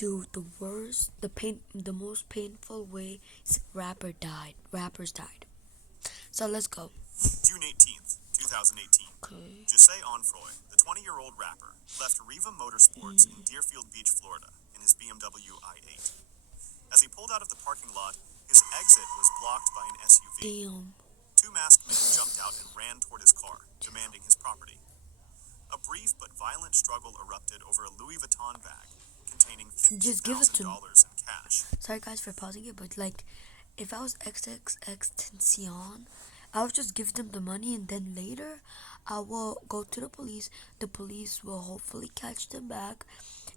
to the most painful way rappers died. So let's go. June 18th, 2018. Okay. Jesse Onfroy, the 20-year-old rapper, left Riva Motorsports in Deerfield Beach, Florida, in his BMW i8. As he pulled out of the parking lot, his exit was blocked by an SUV. Damn. Two masked men jumped out and ran toward his car, demanding his property. A brief but violent struggle erupted over a Louis Vuitton bag containing Just give it to me. $50,000 in cash. Sorry guys for pausing it, but like, if I was XXXTentacion, I would just give them the money and then later I will go to the police. The police will hopefully catch them back,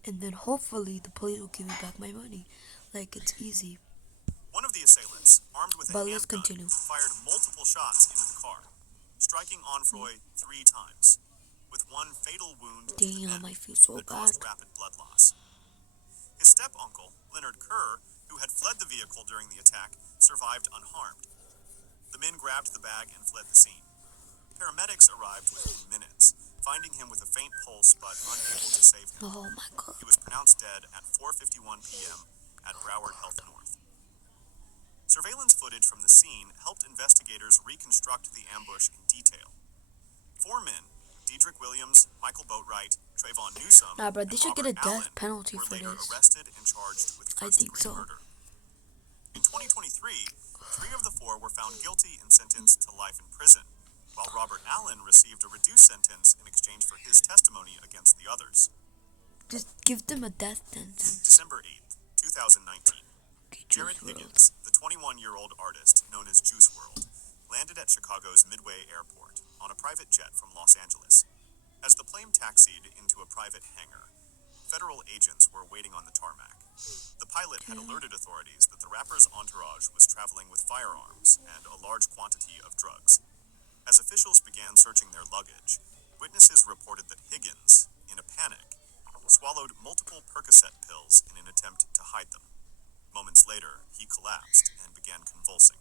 and then hopefully the police will give me back my money. Like, it's easy. One of the assailants, armed with a But let's handgun, continue. fired multiple shots into the car, striking Onfroy 3 times, with one fatal wound to the Damn, neck I feel so that bad. caused rapid blood loss. His step-uncle, Leonard Kerr, who had fled the vehicle during the attack, survived unharmed. The men grabbed the bag and fled the scene. Paramedics arrived within minutes, finding him with a faint pulse but unable to save him. Oh my god. He was pronounced dead at 4:51 p.m. at Broward Health North. Surveillance footage from the scene helped investigators reconstruct the ambush in detail. 4 men, Dedrick Williams, Michael Boatwright, Trayvon Newsome, Nah, bro, and they should get a Robert death Allen penalty were for later this. arrested and charged with I think first-degree so. murder. In 2023, 3 of the 4 were found guilty and sentenced to life in prison, while Robert Allen received a reduced sentence in exchange for his testimony against the others. Just give them a death sentence. December 8th, 2019. Okay, Jared Juice WRLD. Higgins, the 21-year-old artist known as Juice WRLD, landed at Chicago's Midway Airport on a private jet from Los Angeles. As the plane taxied into a private hangar, federal agents were waiting on the tarmac. The pilot had alerted authorities that the rapper's entourage was traveling with firearms and a large quantity of drugs. As officials began searching their luggage, witnesses reported that Higgins, in a panic, swallowed multiple Percocet pills in an attempt to hide them. Moments later, he collapsed and began convulsing.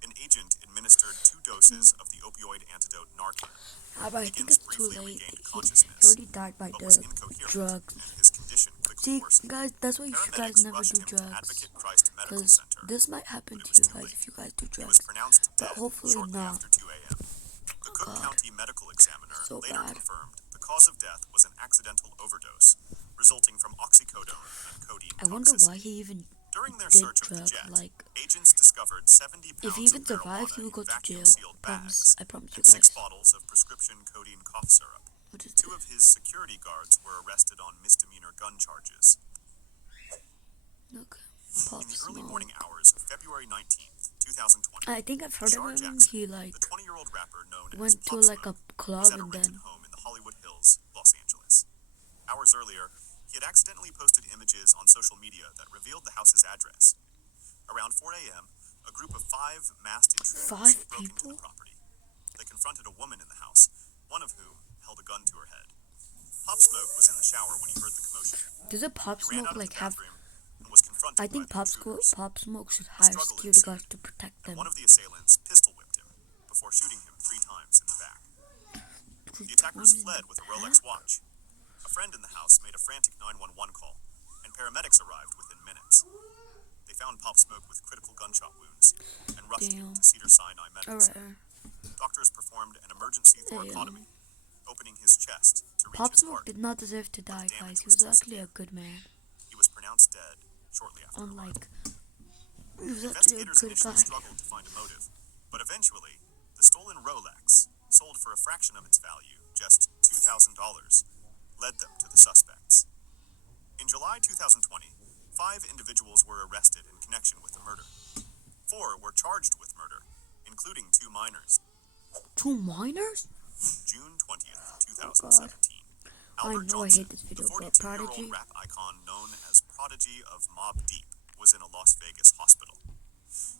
An agent administered 2 doses of the opioid antidote Narcan. I think Higgins it's too briefly late. regained He consciousness, already died by but was the incoherent, drugs. and his condition quickly See, worsened. guys, that's why you guys Paramedics never rushed do him to drugs. Advocate Christ Medical Because Center. this might happen but to it was you too guys late. if you guys do He was drugs. pronounced But dead hopefully shortly not. after 2 a.m. The Cook God. County Medical Examiner So later bad. confirmed the cause of death was an accidental overdose, resulting from oxycodone and codeine I wonder toxicity. why he even During their did search of the drugs. jet, Like, agents discovered 70 pounds if he even of survives, marijuana he will go in to jail. vacuum-sealed bags I promise you and 6 guys. bottles of prescription codeine cough syrup. What is 2 of his security guards were arrested on misdemeanor gun charges. Okay. In the early Smoke. morning hours of February 19th, 2020, I think I've heard of Shar him. Jackson, He like the 20-year-old rapper known as went to Pop like a Smoke, club was at a and rented then home in the Hollywood Hills, Los Angeles. Hours earlier, he had accidentally posted images on social media that revealed the house's address. Around 4 a.m., a group of 5 masked intruders 5 broke into people? the property. They confronted a woman in the house, one of who held a gun to her head. Pop Smoke was in the shower when he heard the commotion. does a Pop He ran Smoke out of like the have? bathroom and was confronted I think by the intruders. Pop Smoke should hire struggle security guards ensued, to protect and them. one of the assailants pistol whipped him before shooting him 3 times in the back. The attackers fled with a Rolex watch. A friend in the house made a frantic 911 call, and paramedics arrived within minutes. They found Pop Smoke with critical gunshot wounds and rushed him Damn. to Cedars-Sinai Medical Center. Alright. Doctors performed an emergency thoracotomy, opening his chest to reach Pop his Smoke heart. did not deserve to die, guys. He was actually a good man. He was pronounced dead shortly after arrival. Unlike, he was actually a Investigators good initially guy. struggled to find a motive, but eventually, the stolen Rolex, sold for a fraction of its value, just $2,000, led them to the suspects. In July 2020, 5 individuals were arrested in connection with the murder. 4 were charged with murder, including 2 minors. 2 minors? June 20th, 2017. I Albert know I Johnson, hate this the video, but 42-year-old Prodigy. rap icon known as Prodigy of Mobb Deep, was in a Las Vegas hospital.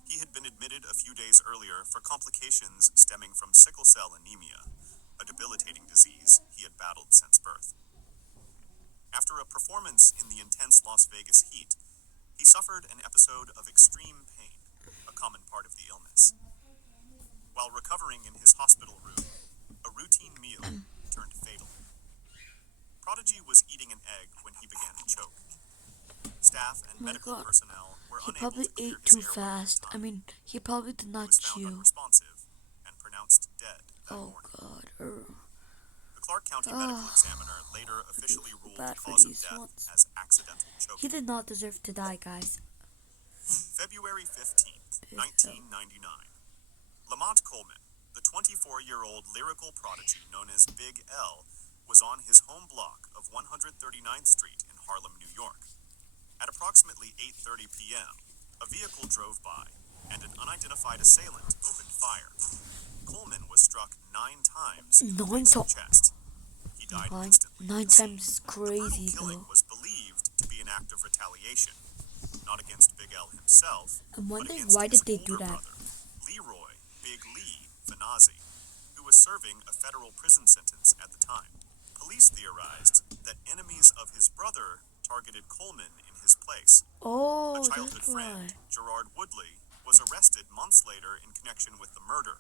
He had been admitted a few days earlier for complications stemming from sickle cell anemia, a debilitating disease he had battled since birth. After a performance in the intense Las Vegas heat, he suffered an episode of extreme pain, a common part of the illness. While recovering in his hospital room, a routine meal turned fatal. Prodigy was eating an egg when he began to choke. staff and Oh my medical god. personnel were He unable probably to clear ate his too airway at fast. the I time. mean, he probably did He not was found chew. unresponsive and pronounced dead that Oh morning. god. The Clark County Medical Examiner later officially ruled the Bad for cause of these death ones. as accidental He choking. did not deserve to die, guys. February 15th, 1999. Lamont Coleman, the 24-year-old lyrical prodigy known as Big L, was on his home block of 139th Street in Harlem, New York. At approximately 8:30 p.m., a vehicle drove by, and an unidentified assailant opened fire. Coleman was struck 9 times in the face and chest. He died instantly. Nine at the scene. times is The brutal crazy, killing though. was believed to be an act of retaliation, not against Big L himself, I'm but wondering against why his did they do older that? brother, Leroy Big Lee Finazzi, who was serving a federal prison sentence at the time. Police theorized that enemies of his brother targeted Coleman in his place. A Oh, childhood that's friend, why. Gerard Woodley, was arrested months later in connection with the murder.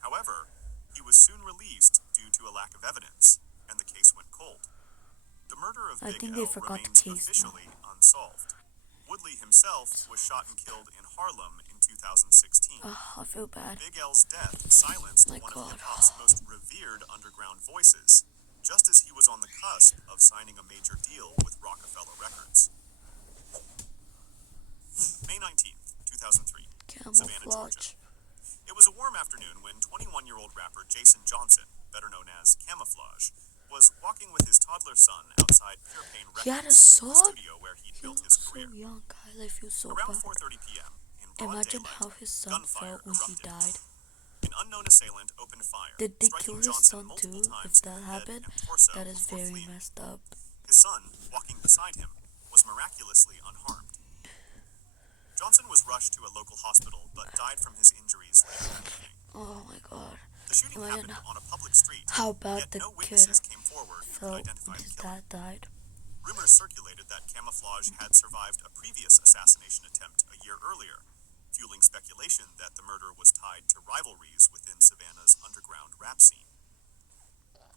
However, he was soon released due to a lack of evidence, and the case went cold. The murder of I Big think they L forgot the remains case now. officially unsolved. Woodley himself was shot and killed in Harlem in 2016. I feel bad. Big L's death silenced My one of God. hip-hop's most revered underground voices, just as he was on the cusp of signing a major deal with Rockefeller Records. May 19th, 2003, Savannah, Georgia. Camouflage. It was a warm afternoon when 21-year-old rapper Jason Johnson, better known as Camouflage, was walking with his toddler son outside Pure Pain He had a Records, the son? studio where he'd He built was his so career. young, guys. I feel so Around bad. 4:30 p.m., in broad Imagine daylight, how his son gunfire felt when he erupted. died. An unknown assailant opened fire, Did they striking kill his Johnson son multiple too? times If in that the head happened, and torso that is before very fleeing. messed up. His son, walking beside him, was miraculously unharmed. Johnson was rushed to a local hospital, but died from his injuries later that evening. Oh my god. The shooting Imagine happened on a public street, how bad yet the no kid witnesses came forward who could felt identify when the his killer. dad died. Rumors circulated that Camouflage had survived a previous assassination attempt a year earlier, fueling speculation that the murder was tied to rivalries within Savannah's underground rap scene.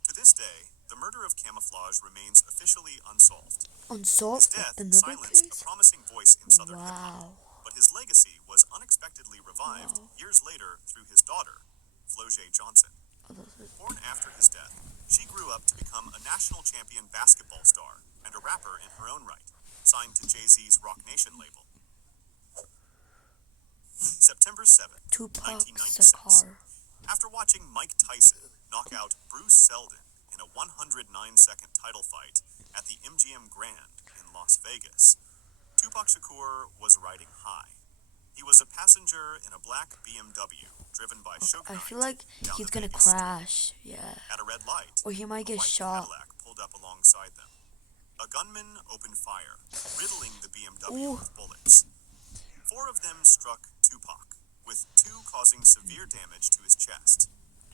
To this day, the murder of Camouflage remains officially unsolved. His Unsolved? death Another silenced a case? promising voice in Southern hip-hop, Wow. but his legacy was unexpectedly revived years later through his daughter, Flau'jae Johnson. Oh, that's it. Born after his death, she grew up to become a national champion basketball star and a rapper in her own right, signed to Jay-Z's Roc Nation label. September 7th, Tupac 1996. Shakur. After watching Mike Tyson knock out Bruce Seldon in a 109-second title fight at the MGM Grand in Las Vegas, Tupac Shakur was riding high. He was a passenger in a black BMW driven by Suge I Knight feel like down he's the gonna Vegas Strip. crash. Yeah. At a red light, Or he might a get white shot. Cadillac pulled up alongside them. A gunman opened fire, riddling the BMW Ooh. with bullets. 4 of them struck Tupac, with 2 causing severe damage to his chest.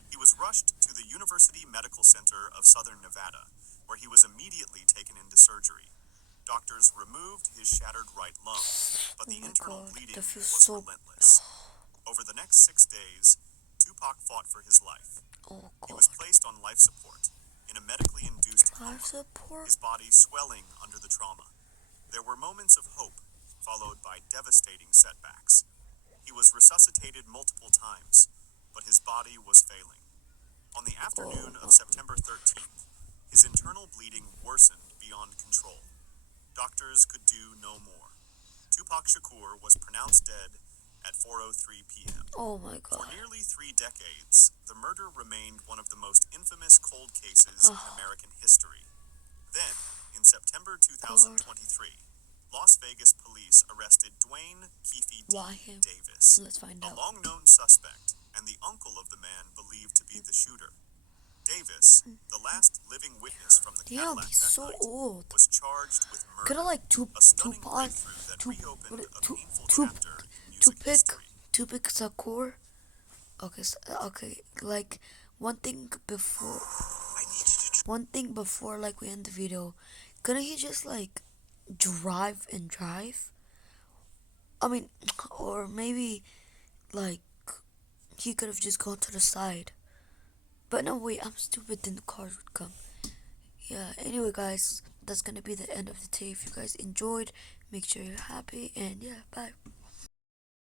He was rushed to the University Medical Center of Southern Nevada, where he was immediately taken into surgery. Doctors removed his shattered right lung, but the Oh my internal God, bleeding that feels was so- relentless. Over the next 6 days, Tupac fought for his life. Oh He god. was placed on life support in a medically induced Life coma, support? his body swelling under the trauma. There were moments of hope, followed by devastating setbacks. He was resuscitated multiple times, but his body was failing. On the afternoon of September 13th, his internal bleeding worsened beyond control. Doctors could do no more. Tupac Shakur was pronounced dead at 4:03 p.m. Oh my For god. nearly 3 decades, the murder remained one of the most infamous cold cases in American history. Then, in September 2023, Las Vegas police arrested Dwayne Keefe Why him? Davis, Let's find a out. long-known suspect and the uncle of the man believed to be the shooter. Davis, the last living witness from the Damn, Cadillac he's that so night, old. was charged with murder. Could have like A stunning Tupac, breakthrough that Tup- reopened a Tu- painful Tup- chapter in music Tupac, history. Tupac Shakur. Okay, okay. Like one thing before, like we end the video, couldn't he just like drive and drive? I mean, or maybe like he could have just gone to the side. But no, wait, I'm stupid. Then the cars would come. Yeah. Anyway, guys, that's gonna be the end of the day. If you guys enjoyed, make sure you're happy, and yeah, bye.